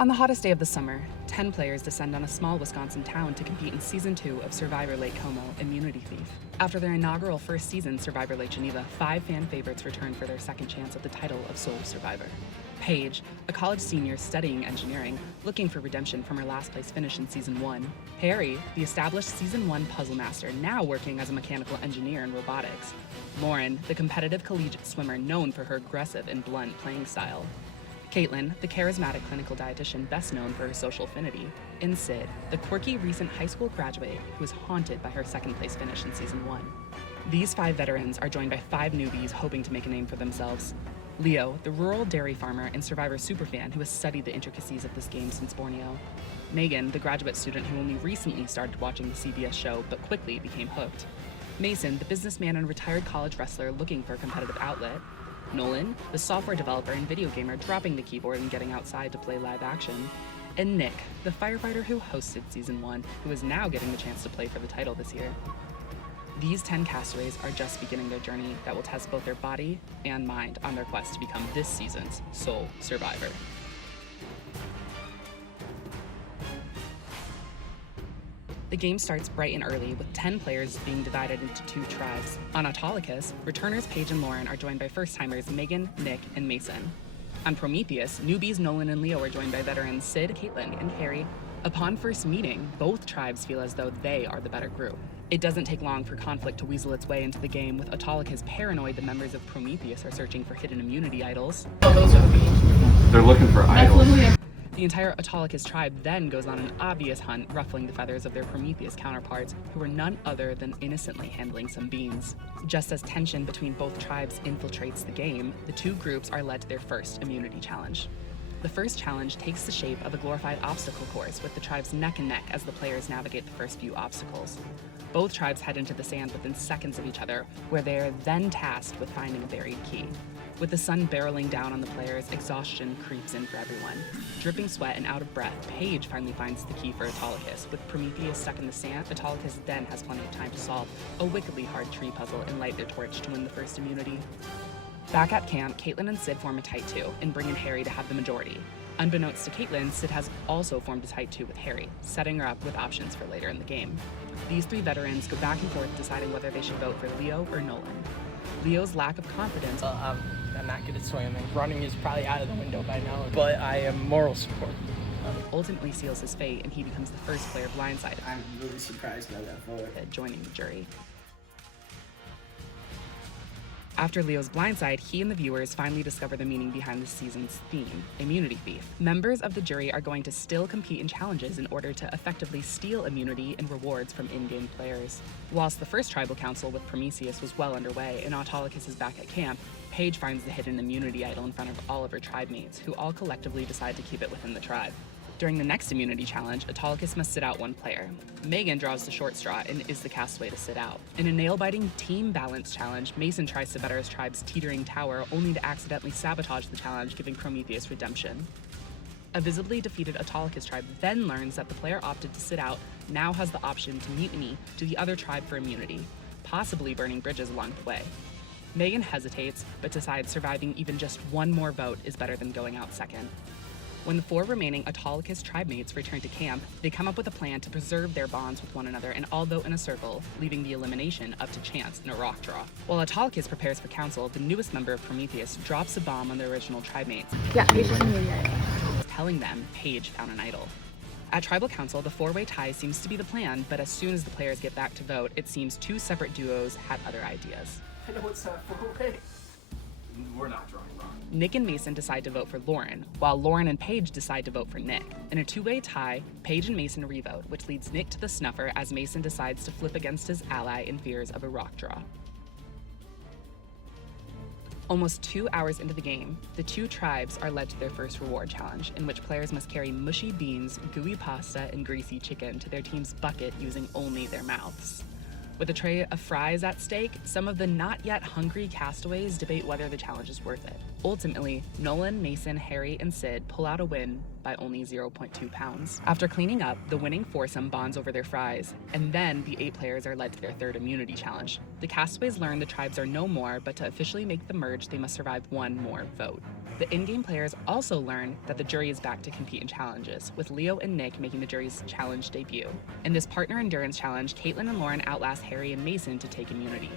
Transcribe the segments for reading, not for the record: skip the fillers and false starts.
On the hottest day of the summer, 10 players descend on a small Wisconsin town to compete in Season 2 of Survivor Lake Como Immunity Thief. After their inaugural first season, Survivor Lake Geneva, 5 fan favorites return for their second chance at the title of sole survivor. Paige, a college senior studying engineering, looking for redemption from her last place finish in Season 1. Harry, the established Season 1 puzzle master, now working as a mechanical engineer in robotics. Lauren, the competitive collegiate swimmer known for her aggressive and blunt playing style. Caitlin, the charismatic clinical dietitian best known for her social affinity. And Sid, the quirky recent high school graduate who was haunted by her second place finish in Season 1. These 5 veterans are joined by 5 newbies hoping to make a name for themselves. Leo, the rural dairy farmer and Survivor superfan who has studied the intricacies of this game since Borneo. Megan, the graduate student who only recently started watching the CBS show but quickly became hooked. Mason, the businessman and retired college wrestler looking for a competitive outlet. Nolan, the software developer and video gamer dropping the keyboard and getting outside to play live action. And Nick, the firefighter who hosted Season 1, who is now getting the chance to play for the title this year. These 10 castaways are just beginning their journey that will test both their body and mind on their quest to become this season's sole survivor. The game starts bright and early, with 10 players being divided into 2 tribes. On Autolycus, returners Paige and Lauren are joined by first-timers Megan, Nick, and Mason. On Prometheus, newbies Nolan and Leo are joined by veterans Sid, Caitlin, and Harry. Upon first meeting, both tribes feel as though they are the better group. It doesn't take long for conflict to weasel its way into the game, with Autolycus paranoid the members of Prometheus are searching for hidden immunity idols. They're looking for idols. The entire Autolycus tribe then goes on an obvious hunt, ruffling the feathers of their Prometheus counterparts, who are none other than innocently handling some beans. Just as tension between both tribes infiltrates the game, the 2 groups are led to their first immunity challenge. The first challenge takes the shape of a glorified obstacle course, with the tribes neck and neck as the players navigate the first few obstacles. Both tribes head into the sand within seconds of each other, where they are then tasked with finding a buried key. With the sun barreling down on the players, exhaustion creeps in for everyone. Dripping sweat and out of breath, Paige finally finds the key for Autolycus. With Prometheus stuck in the sand, Autolycus then has plenty of time to solve a wickedly hard tree puzzle and light their torch to win the first immunity. Back at camp, Caitlin and Sid form a tight 2 and bring in Harry to have the majority. Unbeknownst to Caitlin, Sid has also formed a tight 2 with Harry, setting her up with options for later in the game. These 3 veterans go back and forth deciding whether they should vote for Leo or Nolan. Leo's lack of confidence. I'm not good at swimming. Running is probably out of the window by now, but I am moral support. Ultimately seals his fate, and he becomes the first player blindsided. I'm really surprised by that vote. Joining the jury. After Leo's blindside, he and the viewers finally discover the meaning behind the season's theme, Immunity Thief. Members of the jury are going to still compete in challenges in order to effectively steal immunity and rewards from in-game players. Whilst the first tribal council with Prometheus was well underway and Autolycus is back at camp, Paige finds the hidden immunity idol in front of all of her tribe mates, who all collectively decide to keep it within the tribe. During the next immunity challenge, Autolycus must sit out 1 player. Megan draws the short straw and is the castaway to sit out. In a nail-biting team balance challenge, Mason tries to better his tribe's teetering tower, only to accidentally sabotage the challenge, giving Prometheus redemption. A visibly defeated Autolycus tribe then learns that the player opted to sit out now has the option to mutiny to the other tribe for immunity, possibly burning bridges along the way. Megan hesitates, but decides surviving even just 1 more vote is better than going out second. When the 4 remaining Autolycus tribe mates return to camp, they come up with a plan to preserve their bonds with one another and all vote in a circle, leaving the elimination up to chance in a rock draw. While Autolycus prepares for council, the newest member of Prometheus drops a bomb on the original tribe mates, telling them Paige found an idol. At Tribal Council, the 4-way tie seems to be the plan, but as soon as the players get back to vote, it seems 2 separate duos had other ideas. I know it's not 4-way. We're not drawing wrong. Nick and Mason decide to vote for Lauren, while Lauren and Paige decide to vote for Nick. In a 2-way tie, Paige and Mason revote, which leads Nick to the snuffer as Mason decides to flip against his ally in fears of a rock draw. Almost 2 hours into the game, the 2 tribes are led to their first reward challenge, in which players must carry mushy beans, gooey pasta, and greasy chicken to their team's bucket using only their mouths. With a tray of fries at stake, some of the not yet hungry castaways debate whether the challenge is worth it. Ultimately, Nolan, Mason, Harry, and Sid pull out a win by only 0.2 pounds. After cleaning up, the winning foursome bonds over their fries, and then the 8 players are led to their third immunity challenge. The Castaways learn the tribes are no more, but to officially make the merge, they must survive one more vote. The in-game players also learn that the jury is back to compete in challenges, with Leo and Nick making the jury's challenge debut. In this partner endurance challenge, Caitlin and Lauren outlast Harry and Mason to take immunity.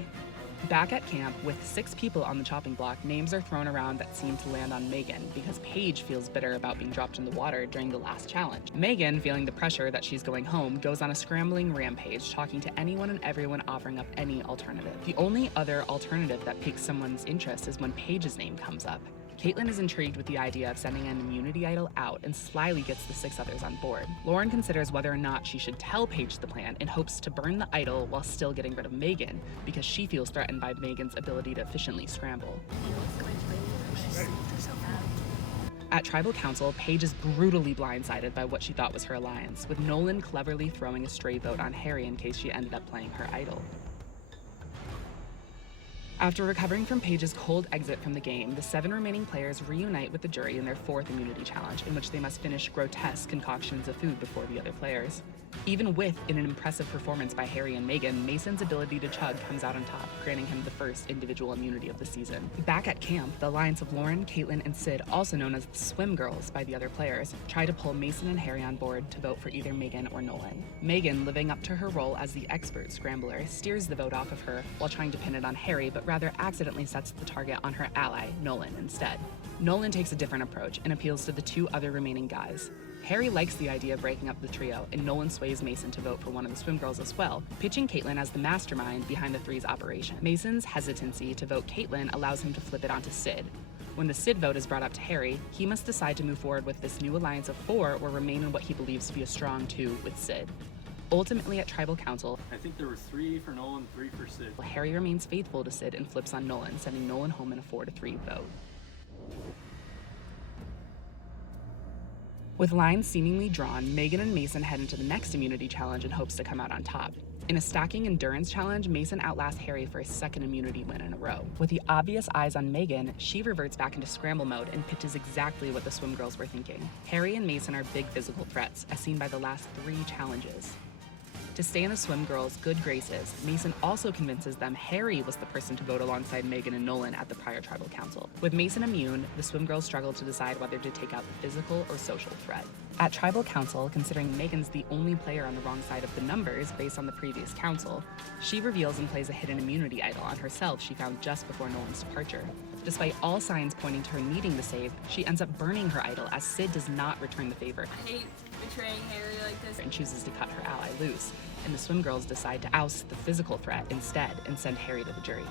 Back at camp, with 6 people on the chopping block, names are thrown around that seem to land on Megan because Paige feels bitter about being dropped in the water during the last challenge. Megan, feeling the pressure that she's going home, goes on a scrambling rampage, talking to anyone and everyone offering up any alternative. The only other alternative that piques someone's interest is when Paige's name comes up. Caitlin is intrigued with the idea of sending an immunity idol out and slyly gets the 6 others on board. Lauren considers whether or not she should tell Paige the plan in hopes to burn the idol while still getting rid of Megan because she feels threatened by Megan's ability to efficiently scramble. At Tribal Council, Paige is brutally blindsided by what she thought was her alliance, with Nolan cleverly throwing a stray vote on Harry in case she ended up playing her idol. After recovering from Paige's cold exit from the game, the 7 remaining players reunite with the jury in their 4th immunity challenge, in which they must finish grotesque concoctions of food before the other players. Even with an impressive performance by Harry and Megan, Mason's ability to chug comes out on top, granting him the first individual immunity of the season. Back at camp, the alliance of Lauren, Caitlin, and Sid, also known as the Swim Girls by the other players, try to pull Mason and Harry on board to vote for either Megan or Nolan. Megan, living up to her role as the expert scrambler, steers the vote off of her while trying to pin it on Harry, but rather accidentally sets the target on her ally, Nolan, instead. Nolan takes a different approach and appeals to the 2 other remaining guys. Harry likes the idea of breaking up the trio, and Nolan sways Mason to vote for one of the Swim Girls as well, pitching Caitlin as the mastermind behind the three's operation. Mason's hesitancy to vote Caitlin allows him to flip it onto Sid. When the Sid vote is brought up to Harry, he must decide to move forward with this new alliance of 4 or remain in what he believes to be a strong 2 with Sid. Ultimately, at Tribal Council, I think there were 3 for Nolan, 3 for Sid. Harry remains faithful to Sid and flips on Nolan, sending Nolan home in a 4-3 vote. With lines seemingly drawn, Megan and Mason head into the next immunity challenge in hopes to come out on top. In a stacking endurance challenge, Mason outlasts Harry for his 2nd immunity win in a row. With the obvious eyes on Megan, she reverts back into scramble mode and pitches exactly what the Swim Girls were thinking. Harry and Mason are big physical threats, as seen by the last 3 challenges. To stay in the Swim Girls' good graces, Mason also convinces them Harry was the person to vote alongside Megan and Nolan at the prior Tribal Council. With Mason immune, the Swim Girls struggle to decide whether to take out the physical or social threat. At Tribal Council, considering Megan's the only player on the wrong side of the numbers based on the previous council, she reveals and plays a hidden immunity idol on herself she found just before Nolan's departure. Despite all signs pointing to her needing the save, she ends up burning her idol as Sid does not return the favor. I hate betraying Harry like this. And chooses to cut her ally loose, and the Swim Girls decide to oust the physical threat instead and send Harry to the jury.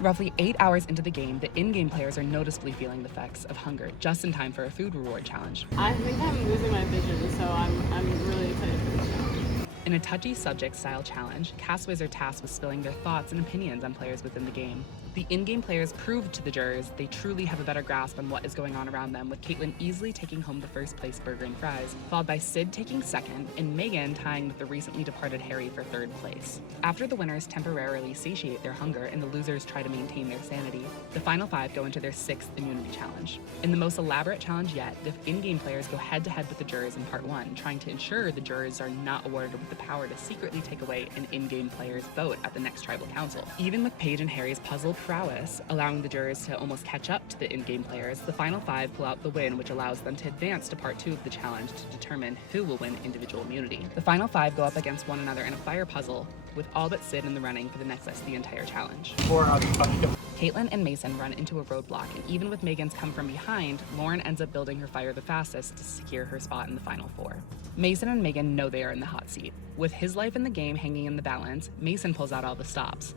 Roughly 8 hours into the game, the in-game players are noticeably feeling the effects of hunger, just in time for a food reward challenge. I think I'm losing my vision, so I'm really excited for this challenge. In a touchy subject-style challenge, Castaways are tasked with spilling their thoughts and opinions on players within the game. The in-game players proved to the jurors they truly have a better grasp on what is going on around them, with Caitlin easily taking home the 1st place burger and fries, followed by Sid taking 2nd, and Megan tying with the recently departed Harry for 3rd place. After the winners temporarily satiate their hunger and the losers try to maintain their sanity, the final 5 go into their 6th immunity challenge. In the most elaborate challenge yet, the in-game players go head-to-head with the jurors in part 1, trying to ensure the jurors are not awarded with the power to secretly take away an in-game player's vote at the next Tribal Council. Even with Paige and Harry's puzzle prowess, allowing the jurors to almost catch up to the in-game players, the final 5 pull out the win, which allows them to advance to part 2 of the challenge to determine who will win individual immunity. The final 5 go up against one another in a fire puzzle, with all but Sid in the running for the necklace the entire challenge. Caitlin and Mason run into a roadblock, and even with Megan's come from behind, Lauren ends up building her fire the fastest to secure her spot in the final 4. Mason and Megan know they are in the hot seat. With his life in the game hanging in the balance, Mason pulls out all the stops.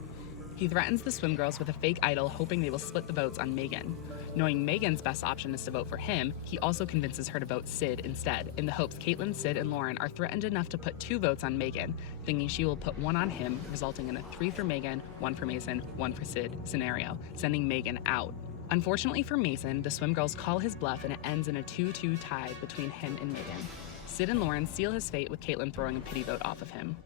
He threatens the Swim Girls with a fake idol, hoping they will split the votes on Megan. Knowing Megan's best option is to vote for him, he also convinces her to vote Sid instead, in the hopes Caitlin, Sid, and Lauren are threatened enough to put 2 votes on Megan, thinking she will put 1 on him, resulting in a 3 for Megan, 1 for Mason, 1 for Sid scenario, sending Megan out. Unfortunately for Mason, the Swim Girls call his bluff and it ends in a 2-2 tie between him and Megan. Sid and Lauren seal his fate with Caitlin throwing a pity vote off of him.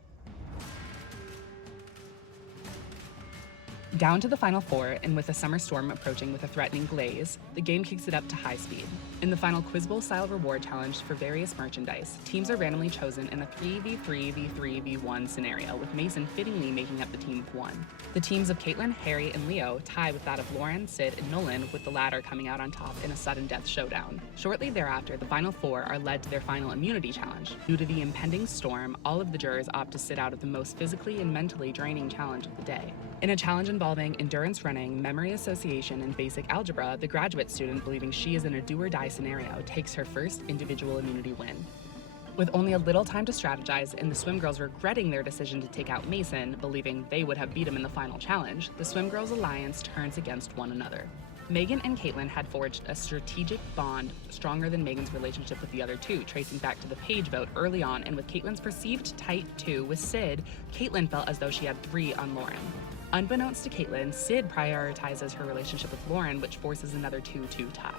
Down to the final four, and with a summer storm approaching with a threatening glaze, the game kicks it up to high speed. In the final Quiz Bowl style reward challenge for various merchandise, teams are randomly chosen in a 3v3v3v1 scenario, with Mason fittingly making up the team of one. The teams of Caitlin, Harry, and Leo tie with that of Lauren, Sid, and Nolan, with the latter coming out on top in a sudden death showdown. Shortly thereafter, the final four are led to their final immunity challenge. Due to the impending storm, all of the jurors opt to sit out of the most physically and mentally draining challenge of the day. In a challenge involving endurance running, memory association, and basic algebra, the graduate student, believing she is in a do-or-die scenario, takes her first individual immunity win. With only a little time to strategize and the swim girls regretting their decision to take out Mason, believing they would have beat him in the final challenge, the swim girls alliance turns against one another. Megan and Caitlin had forged a strategic bond stronger than Megan's relationship with the other two, tracing back to the Paige vote early on, and with Caitlin's perceived tight two with Sid, Caitlin felt as though she had three on Lauren. Unbeknownst to Caitlin, Sid prioritizes her relationship with Lauren, which forces another 2-2 tie.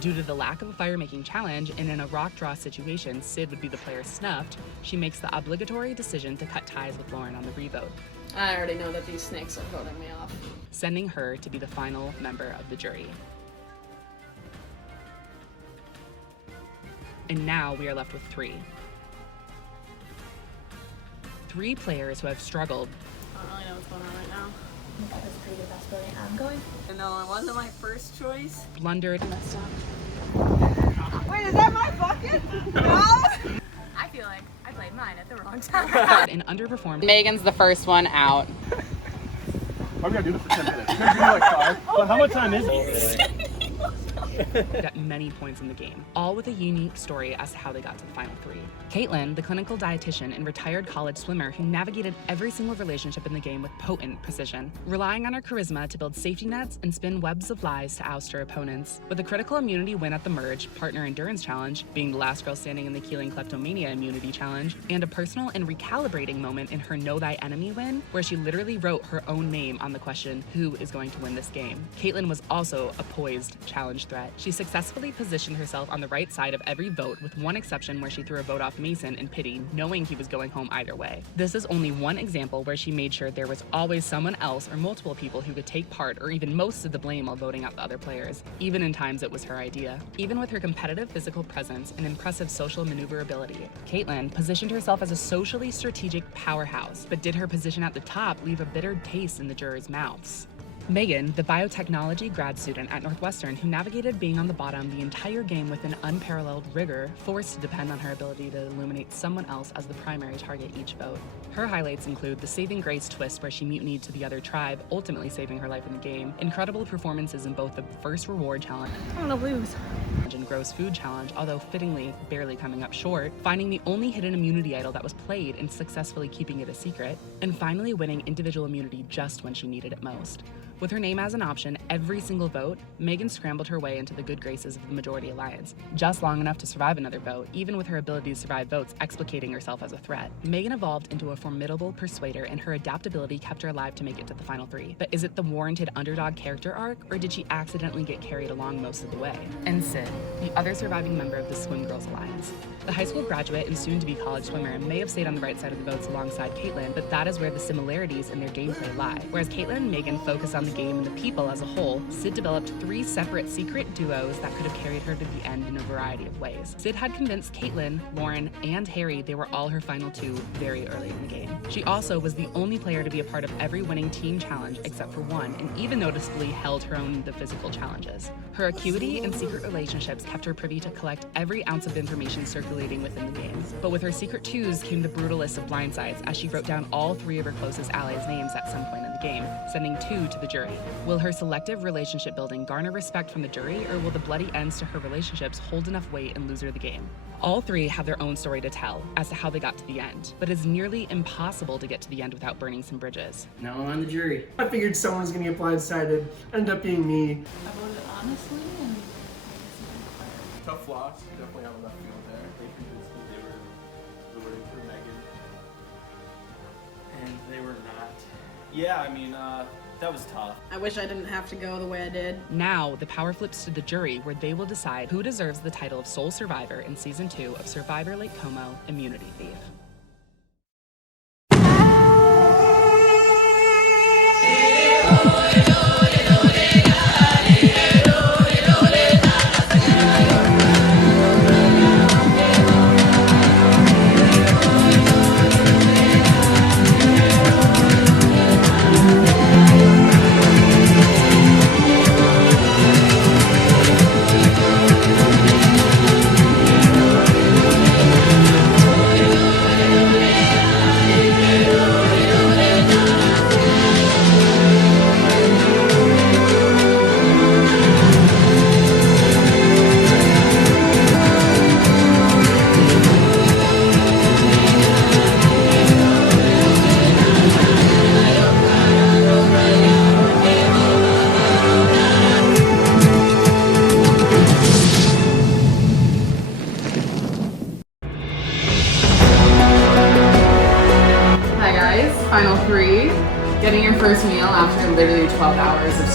Due to the lack of a fire-making challenge, and in a rock draw situation, Sid would be the player snuffed, she makes the obligatory decision to cut ties with Lauren on the revote, I already know that these snakes are voting me off. sending her to be the final member of the jury. And now we are left with three. Three players who have struggled. I don't really know what's going on right now. That was pretty the best building I'm going. No, it wasn't my first choice. Blundered, Messed up. Wait, is that my bucket? No! I feel like I played mine at the wrong time. and underperformed Megan's the first one out. I'm gonna do this for 10 minutes. You're gonna do like 5. But how much time is it? at many points in the game, all with a unique story as to how they got to the final three. Caitlin, the clinical dietitian and retired college swimmer who navigated every single relationship in the game with potent precision, relying on her charisma to build safety nets and spin webs of lies to oust her opponents. With a critical immunity win at the Merge, Partner Endurance Challenge, being the last girl standing in the Keeling Kleptomania Immunity Challenge, and a personal and recalibrating moment in her Know Thy Enemy win, where she literally wrote her own name on the question, who is going to win this game? Caitlin was also a poised challenge threat. She successfully positioned herself on the right side of every vote, with one exception where she threw a vote off Mason in pity, knowing he was going home either way. This is only one example where she made sure there was always someone else or multiple people who could take part or even most of the blame while voting out the other players, even in times it was her idea. Even with her competitive physical presence and impressive social maneuverability, Caitlin positioned herself as a socially strategic powerhouse, but did her position at the top leave a bitter taste in the jurors' mouths? Megan, the biotechnology grad student at Northwestern who navigated being on the bottom the entire game with an unparalleled rigor, forced to depend on her ability to illuminate someone else as the primary target each vote. Her highlights include the saving grace twist where she mutinied to the other tribe, ultimately saving her life in the game, incredible performances in both the first reward challenge I'm gonna lose. and gross food challenge, although fittingly barely coming up short, finding the only hidden immunity idol that was played and successfully keeping it a secret, and finally winning individual immunity just when she needed it most. With her name as an option every single vote, Megan scrambled her way into the good graces of the majority alliance, just long enough to survive another vote, even with her ability to survive votes explicating herself as a threat. Megan evolved into a formidable persuader, and her adaptability kept her alive to make it to the final three. But is it the warranted underdog character arc, or did she accidentally get carried along most of the way? And Sid, the other surviving member of the Swim Girls Alliance. The high school graduate and soon-to-be college swimmer may have stayed on the right side of the votes alongside Caitlin, but that is where the similarities in their gameplay lie. Whereas Caitlin and Megan focus on the game and the people as a whole, Sid developed 3 separate secret duos that could have carried her to the end in a variety of ways. Sid had convinced Caitlin, Lauren, and Harry they were all her final 2 very early in the game. She also was the only player to be a part of every winning team challenge except for one, and even noticeably held her own in the physical challenges. Her acuity and secret relationships kept her privy to collect every ounce of information circulating within the game. But with her secret 2s came the brutalest of blindsides, as she wrote down all 3 of her closest allies' names at some point in the game, sending 2 to the jury. Will her selective relationship building garner respect from the jury, or will the bloody ends to her relationships hold enough weight and lose her the game? All 3 have their own story to tell as to how they got to the end, but it's nearly impossible to get to the end without burning some bridges. Now I'm on the jury. I figured someone was going to get blindsided. Ended up being me. I voted honestly and Tough loss. Definitely have enough field there. They convinced me they were voting for Megan. And they were not. Yeah, I mean, that was tough. I wish I didn't have to go the way I did. Now, the power flips to the jury, where they will decide who deserves the title of sole survivor in Season 2 of Survivor Lake Como Immunity Thief. Oh,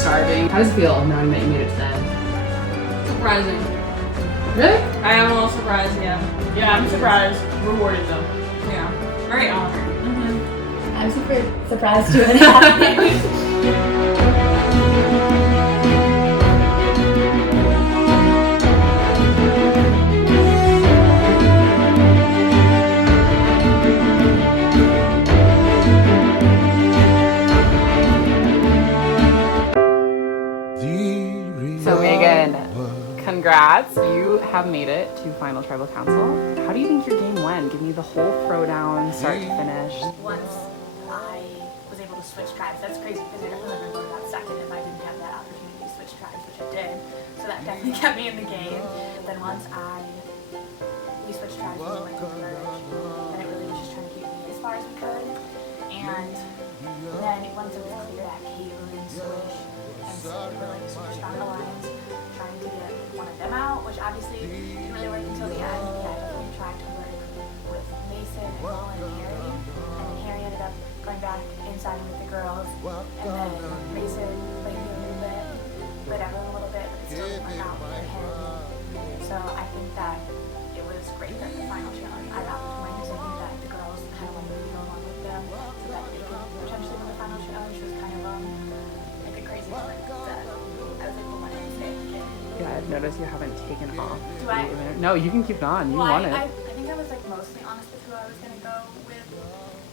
starving. How does it feel knowing that you made it to the end? Surprising. Really? I am a little surprised, yeah. Yeah, I'm surprised. Rewarded though. Yeah. Very honored. I'm super surprised too and happy. So Megan, congrats. You have made it to Final Tribal Council. How do you think your game went? Give me the whole throwdown, start to finish. Once I was able to switch tribes, that's crazy because I definitely would have voted out second if I didn't have that opportunity to switch tribes, which I did. So that definitely kept me in the game. Then once we switched tribes and we went to merge, then it really was just trying to keep me as far as we could. And then once it was clear that Caitlin switched and Sid were like super strong alliance, trying to get one of them out, which obviously didn't really work until the end. Yeah, I definitely tried to work with Mason and Nolan and Harry. And then Harry ended up going back inside with the girls. And then Mason played me a little bit, whatever, a little bit, but it still didn't work out for him. So I think that it was great that the final challenge I got to win because I think that the girls kind of wanted me to go along with them so that they could potentially win the final challenge. It was kind of like a crazy moment that I was able to win and stay at the game. Yeah, I've noticed you haven't taken off. Do I? No, you can keep on. You won it. I think I was like mostly honest with who I was gonna go with,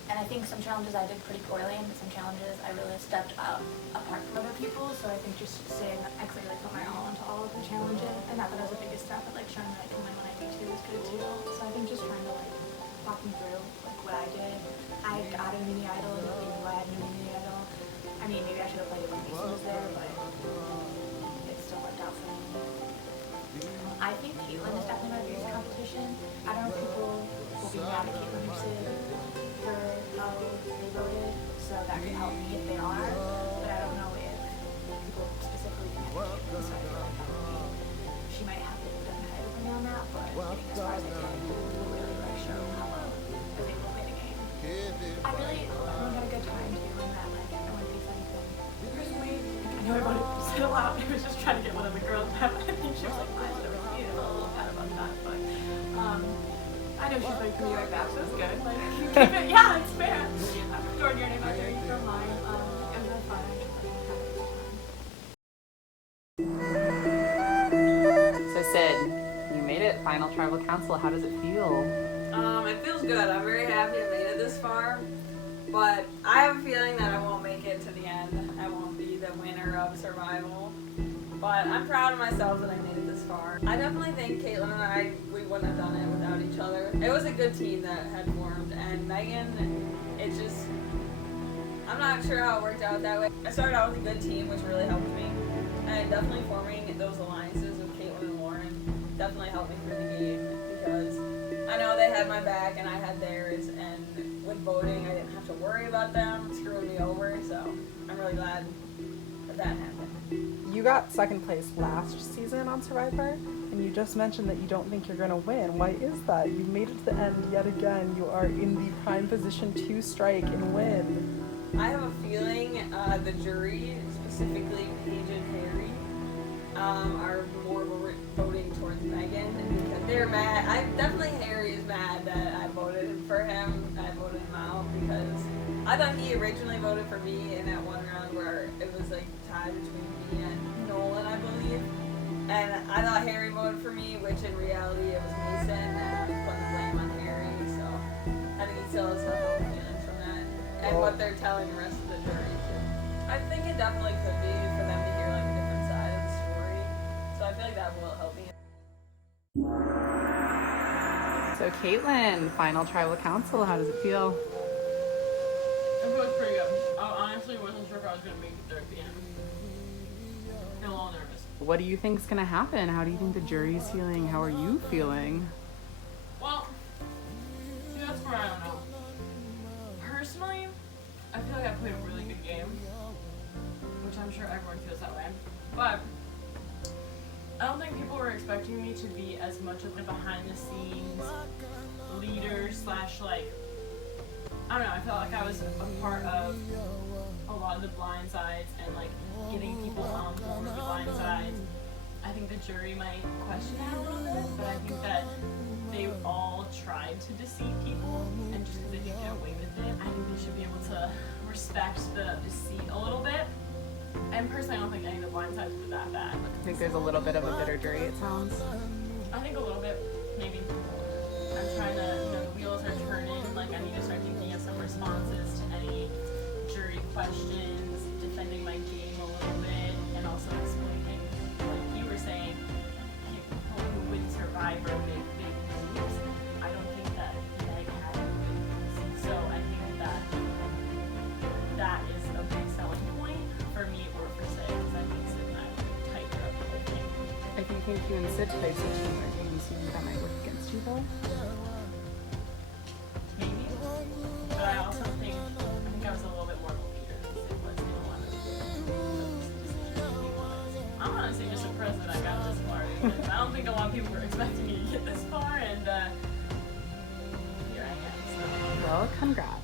and I think some challenges I did pretty poorly, and some challenges I really stepped out apart from other people. So I think just saying I clearly put my all into all of the challenges, and not that I was the biggest step, but like showing that I can win when I need to is good too. So I think just trying to like walk me through like what I did. I got a mini idol, and nobody knew I had a mini idol. I mean, maybe I should have played it when Mason was there, but it still worked out for me. I think Caitlin is definitely my biggest competition. I don't know if people will be mad at Caitlin or Sid for how they voted, so that could help me if they are. But I don't know if people specifically be mad at Caitlin, so I feel like that would be, she might have to done better for me on that, but getting as far as I did will really like show how well I was able to play the game. Everyone had a good time too, and that like I wouldn't be anything personally. I know I voted for Sid a lot, but I was just trying to get one of the girls back. I think she was like mine, so I was a little mad about that, but I know she's like me right back, so it's good. Like, you keep it, yeah, it's fair. I'm throwing your name out there, you throw mine. It was really fun. So Sid, you made it Final Tribal Council. How does it feel? It feels good. I'm very happy I made it this far, but I have a feeling that I won't make it to the end. I won't be the winner of survival, but I'm proud of myself that I made it this far. I definitely think Caitlin and we wouldn't have done it without each other. It was a good team that had formed, and Megan, I'm not sure how it worked out that way. I started out with a good team, which really helped me, and definitely forming those alliances with Caitlin and Lauren definitely helped me through the game, because I know they had my back and I had theirs, and with voting I didn't have to worry about them screwing me over, so I'm really glad that happened. You got second place last season on Survivor, and you just mentioned that you don't think you're going to win. Why is that? You made it to the end yet again. You are in the prime position to strike and win. I have a feeling the jury, specifically Paige and Harry, are more voting towards Megan because they're mad. Definitely Harry is mad that I voted for him. I voted him out because I thought he originally voted for me in that one round where it was like tied between me and Nolan, I believe. And I thought Harry voted for me, which in reality it was Mason, and I was putting the blame on Harry. So I think he still has leftover feelings from that, and what they're telling the rest of the jury too. I think it definitely could be for them to hear like a different side of the story. So I feel like that will help me. So Caitlin, Final Tribal Council. How does it feel? It feels pretty good. I honestly wasn't sure if I was going to make it there at the end. I'm a little nervous. What do you think's gonna happen? How do you think the jury's feeling? How are you feeling? Well, see, that's where I don't know. Personally, I feel like I played a really good game, which I'm sure everyone feels that way. But I don't think people were expecting me to be as much of a behind-the-scenes leader slash like, I don't know, I felt like I was a part of a lot of the blind sides and like getting people on board with the blind side. I think the jury might question that a little bit, but I think that they all tried to deceive people, and just because they didn't get away with it, I think they should be able to respect the deceit a little bit. And personally, I don't think any of the blind sides were that bad. I think there's a little bit of a bitter jury, it sounds. I think a little bit, maybe. I'm trying to, the wheels are turning, like I need to start thinking of some responses to any jury questions, defending my game a little bit, and also explaining, like you were saying, people who win Survivor make big moves. I don't think that Meg had any big moves. So I think that that is a big selling point for me or for Sid, because I think Sid and I would tighten up the whole thing. I think if you and Sid played such a similar game, that might work against you though. Maybe. But I also think I was a little bit more of a leader than Sid was in a lot of those decisions. I'm honestly just impressed that I got this far. Because I don't think a lot of people were expecting me to get this far, and here I am. So. Well, congrats.